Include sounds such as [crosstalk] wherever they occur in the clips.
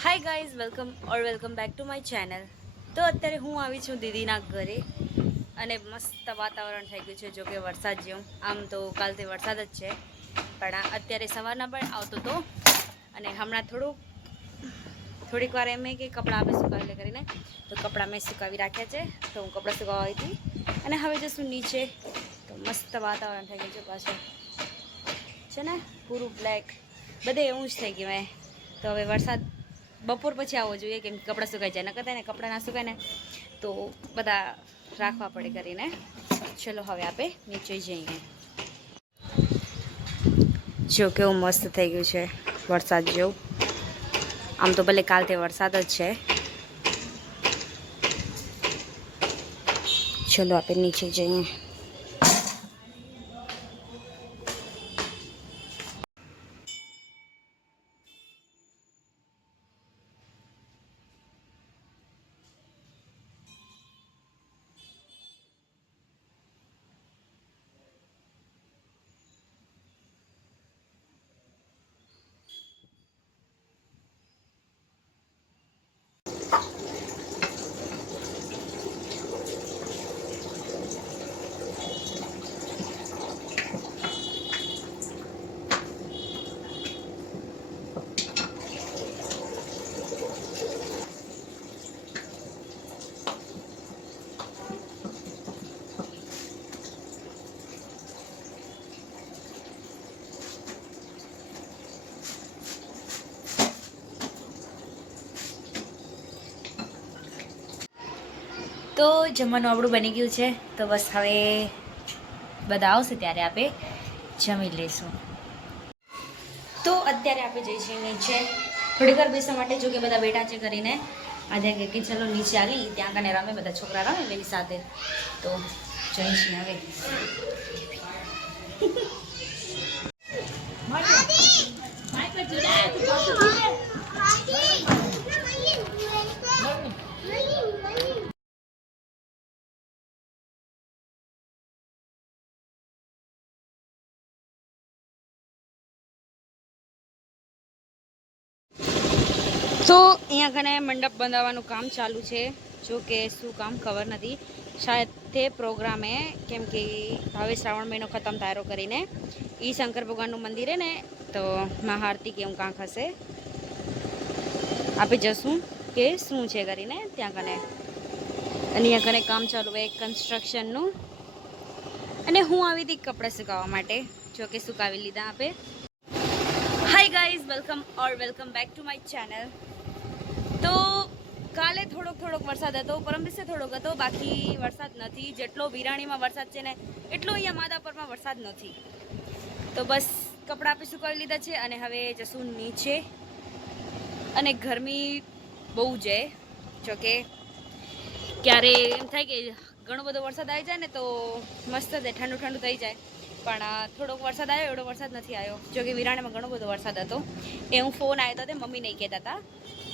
Hi guys welcome or welcome back to my channel તો અત્યારે હું આવી છું દીદીના ઘરે અને મસ્ત વાતાવરણ થઈ ગયું છે, જો કે વરસાદ જેવું. આમ તો કાલથી વરસાદ જ છે, પણ અત્યારે સવારના પણ આવતો હતો અને હમણાં થોડુંક, થોડીક વાર એમ કે કપડાં આપણે સુકાવી કરીને, તો કપડાં મેં સુકાવી રાખ્યા છે, તો હું કપડાં સુકાવવા હતી. અને હવે જશું નીચે, તો મસ્ત વાતાવરણ થઈ ગયું છે પાછળ છે ને? પૂરું બ્લેક બધે એવું જ થઈ ગયું મેં તો હવે વરસાદ બપોર પછી આવવો જોઈએ કેમ કપડાં સુકાઈ જાય. નકર થાય ને કપડાં ના સુકાય ને તો બધા રાખવા પડે કરીને ચલો હવે આપણે નીચે જઈએ. જો કેવું મસ્ત થઈ ગયું છે વરસાદ જેવું. આમ તો ભલે કાલથી વરસાદ જ છે. ચલો આપણે નીચે જઈએ. તો જમવાનું આપણું બની ગયું છે. તો બસ હવે બધા આવશે ત્યારે આપણે જમી લઈશું. તો અત્યારે આપણે જઈ છીએ નીચે. થોડીક વાર બેસવા માટે જો કે બધા બેઠા છે કરીને. આજે કે કે ચલો નીચે આવી, ત્યાં કને રમે, બધા છોકરા રમે એની સાથે. તો છીએ હવે. તો અહીંયા કને મંડપ બંધાવવાનું કામ ચાલુ છે. જો કે શું કામ ખબર નથી. શાયદ તે પ્રોગ્રામે, કેમ કે હવે શ્રાવણ મહિનો ખતમ તારો કરીને એ શંકર ભગવાનનું મંદિર ને, તો મહાઆરતી કે એવું કાંક હશે. આપણે જશું કે શું છે કરીને ત્યાં કને અને અહીંયા કને કામ ચાલુ હોય કન્સ્ટ્રક્શનનું અને હું આવી હતી કપડાં સુકાવવા માટે. જો કે સુકાવી લીધા આપે. Hi guys welcome or welcome back to my channel કાલે થોડોક થોડોક વરસાદ હતો પરમ દિવસે થોડોક હતો, બાકી વરસાદ નથી. જેટલો વિરાણીમાં વરસાદ છે ને, એટલો અહીંયા માધાપરમાં વરસાદ નથી. તો બસ કપડાં આપી સુકાવી લીધા છે અને હવે જશું નીચે. અને ગરમી બહુ છે જોકે ક્યારે એમ થાય કે ઘણો બધો વરસાદ આવી જાય ને તો મસ્ત છે ઠંડુ ઠંડુ થઈ જાય. પણ થોડોક વરસાદ આવ્યો, એવડો વરસાદ નથી આવ્યો. જોકે વિરાણીમાં ઘણો બધો વરસાદ હતો. એ હું ફોન આવ્યો હતો તે મમ્મી નહીં કહેતા હતા.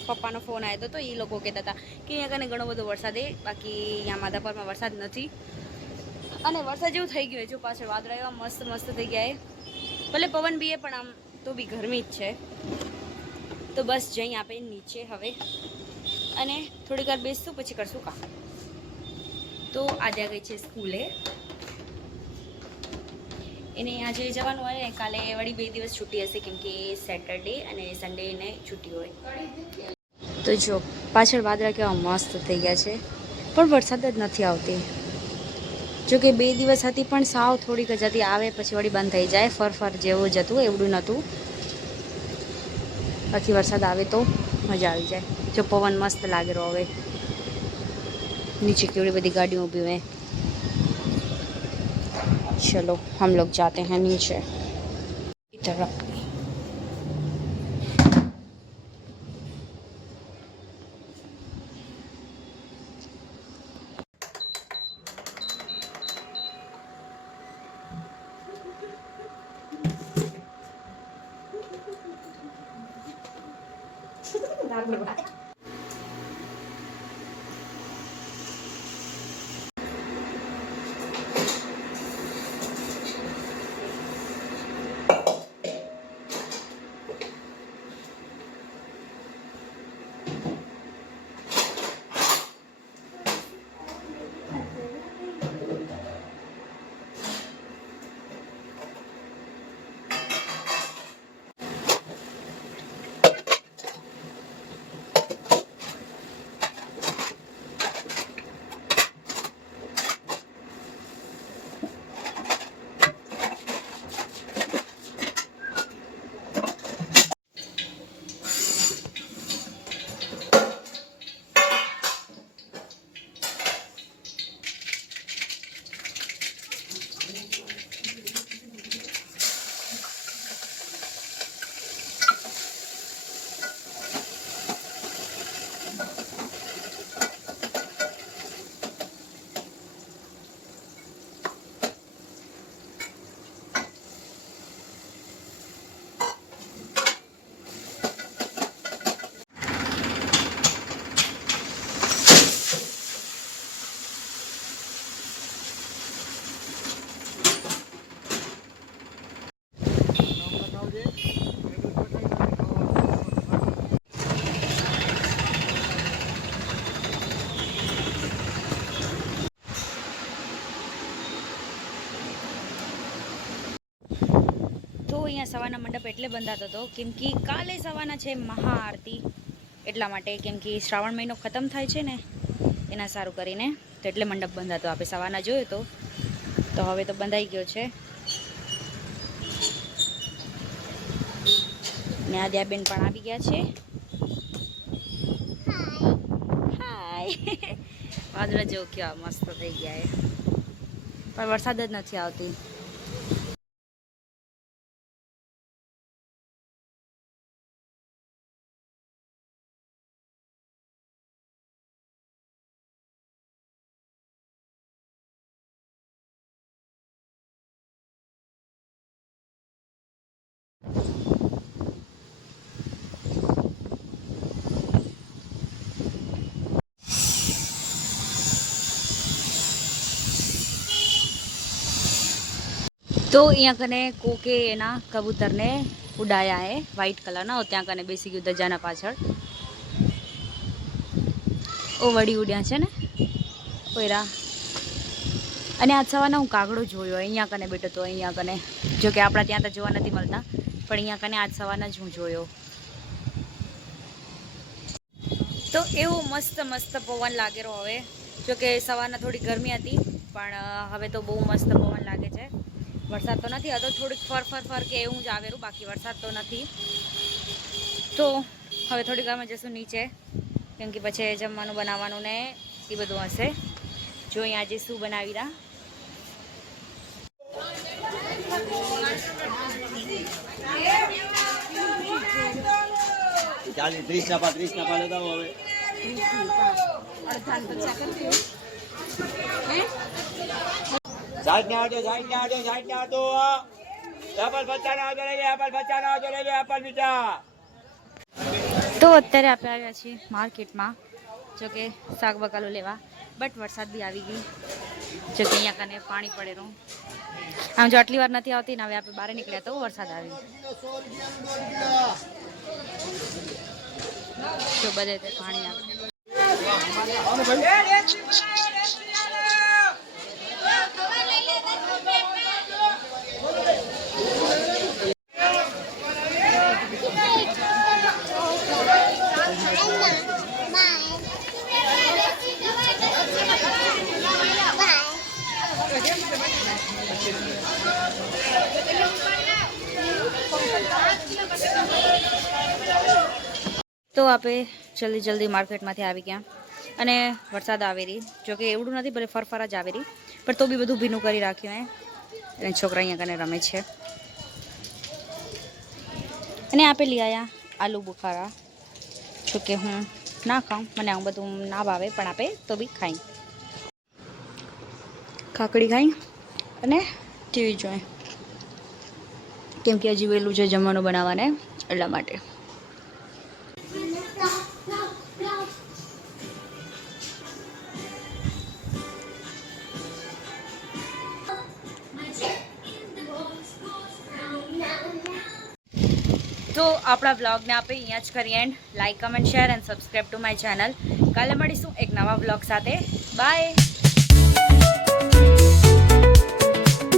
પપ્પાનો ફોન આવ્યો હતો તો એ લોકો કહેતા હતા કે અહીંયા કને ઘણો બધો વરસાદ એ બાકી અહીંયા માધાપરમાં વરસાદ નથી. અને વરસાદ જેવું થઈ ગયું જો પાછળ વાદળા એવા મસ્ત મસ્ત થઈ ગયા ભલે પવન બી એ પણ આમ તો બી ગરમી જ છે. તો બસ જઈ આપણે નીચે હવે. અને થોડીક વાર બેસશું, પછી કરશું કામ. તો આજે ગઈ છે સ્કૂલે. એને આજે જવાનું હોય ને, કાલે વળી બે દિવસ છૂટી હશે, કેમ કે સેટરડે અને સન્ડે એને છૂટી હોય. તો જો, પાછળ વાદળા કેવા મસ્ત થઈ ગયા છે. પણ વરસાદ જ નથી આવતી. જો કે બે દિવસ હતી, પણ સાવ થોડીક જ હતી. આવે પછી વળી બંધ થઈ જાય. ફરફર જેવું જ હતું, એવડું નહોતું. પછી વરસાદ આવે તો મજા આવી જાય. જો પવન મસ્ત લાગેલો હવે. નીચે કેવડી બધી ગાડીઓ ઊભી હોય. चलो हम लोग जाते हैं नीचे तरफ Gracias. અહીંયા સવારના મંડપ એટલે બંધાતો હતો. કેમ કે કાલે સવારના છે મહાઆરતી. એટલા માટે કેમ કે શ્રાવણ મહિનો ખતમ થાય છે ને, એના સારું કરીને તો એટલે મંડપ બંધાતો. આપણે સવારના જોયો તો. તો હવે તો બંધાઈ ગયો છે. ને આદ્યાબેન પણ આવી ગયા છે. હાય. [laughs] વાદળા જેવું કેવા મસ્ત થઈ ગયા એ. પણ વરસાદ જ નથી આવતી. તો અહીંયા કને કોકે એના કબૂતરને ઉડાયા હે વ્હાઈટ કલરના ત્યાં કને બેસી ગયું દજાના પાછળ. ઓ, વળી ઉડ્યા છે ને? ઓયરા. અને આજ સવારના હું કાગડો જોયો, અહીંયા કને બેઠો તો અહીંયા કને જો કે આપણા ત્યાં તો જોવા નથી મળતા, પણ અહીંયા કને આજ સવારના જ હું જોયો. તો એવો મસ્ત મસ્ત પવન લાગેલો હવે જો કે સવારના થોડી ગરમી હતી, પણ હવે તો બહુ મસ્ત પવન વરસાદ તો નથી હતો થોડીક ફર ફર ફર કે એવું જ આવેલું બાકી વરસાદ તો નથી. તો હવે થોડીક અમે જશું નીચે કેમ કે પછી જમવાનું બનાવવાનું ને એ બધું હશે. જો અહીંયા આજે શું બનાવી રહ્યા. ચાલીસ ત્રીસ ના પા ત્રીસ ના પા લેતા આવો હવે. ને ને ને એપલ ના એપલ ના એપલ તો અત્યારે આપણે આવ્યા છીએ માર્કેટમાં જો કે શાક બકાલો લેવા બટ વરસાદ બી આવી ગઈ જો કે અહીંયા કને પાણી પડેલું આમ જો આટલી વાર નથી આવતી ને હવે આપણે બહાર નીકળ્યા તો વરસાદ આવી જો બધે પાણી આવે. તો આપણે જલ્દી જલ્દી માર્કેટમાંથી આવી ગયા. અને વરસાદ આવી રહી. જો કે એવડું નથી, ભલે ફરફરા જ આવી રહી. પણ તો બી બધું ભીનું કરી રાખ્યું એ અને છોકરા અહીંયા કને રમે છે. અને આપે લઈ આવ્યા આલુ બુખારા. જો કે હું ના ખાઉં, મને આવું બધું ના ભાવે, પણ આપે તો બી ખાઈ. કાકડી ખાઈ અને ટીવી જોઈ. કેમ કે હજી વહેલું છે જમવાનું બનાવવાને એટલા માટે. તો આપણા બ્લોગને આપણે અહીંયા જ કરીએ and like comment share and subscribe to my channel કાલે મળીશું એક નવા બ્લોગ સાથે. બાય